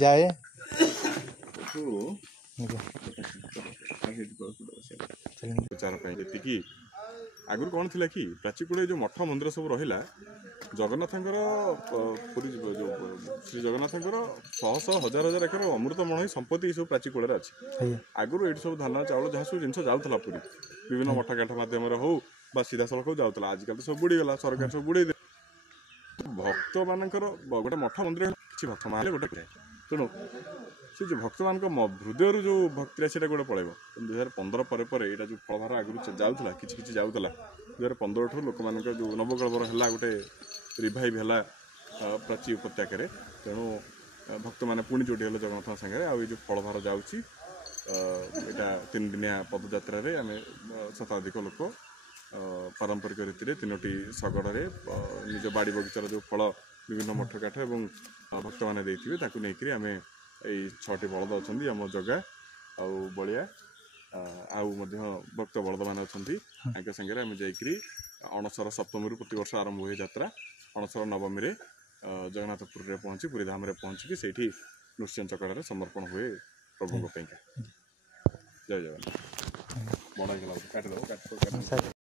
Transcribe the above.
जाए आगुरी कौन थी कि प्राचीकूड़े जो मठ मंदिर सब रहा जगन्नाथंकर पुरी जो श्री जगन्नाथंकर शह शह हजार हजार एकर अमृतमय संपत्ति सब प्राचीकूड़े अच्छी आगुरी ये सब धान चाउल जहाँ सब जिन जाऊला पुरी विभिन्न मठघाट मध्यम हो सीधा सड़क जाऊला आजिकल तो सब बुड़ीगला सरकार सब बुड़े भक्त मान गोटे मठ मंदिर किसी भक्त मान गोटे तेणु से जो भक्त मान हृदय जो भक्ति से गोटे पड़े 2015 पर यहाँ जो फलभार आगुरी जाऊला कि जाऊला 2015 ठूँ लोक मान जो नवकलवर है गोटे रिभाइव है प्राची उपत्यका तेणु भक्त मैंने पुणी जोड़ी गले जगन्नाथ सागर आ जो फलभार जाऊँगी यहाँ 3 दिनिया पदयात्रा आम शताधिक लोक पारंपरिक रीति 3टी शगड़े निज बाड़ी बगीचार जो फल विभिन्न मठकाठ और भक्त मैंने नहीं आम यही 6टी बलद अच्छा आम जगह आउ बलिया आउ भक्त बलद मान अच्छा सागर आम जाकरी अणसर सप्तमी प्रति वर्ष आरंभ हुए यात्रा अणसर नवमी जगन्नाथपुर पहुँची पुरी धाम पहुँचिकी से नृसिंह चकड़ा समर्पण हुए प्रभु जय जगन्नाथ बड़ा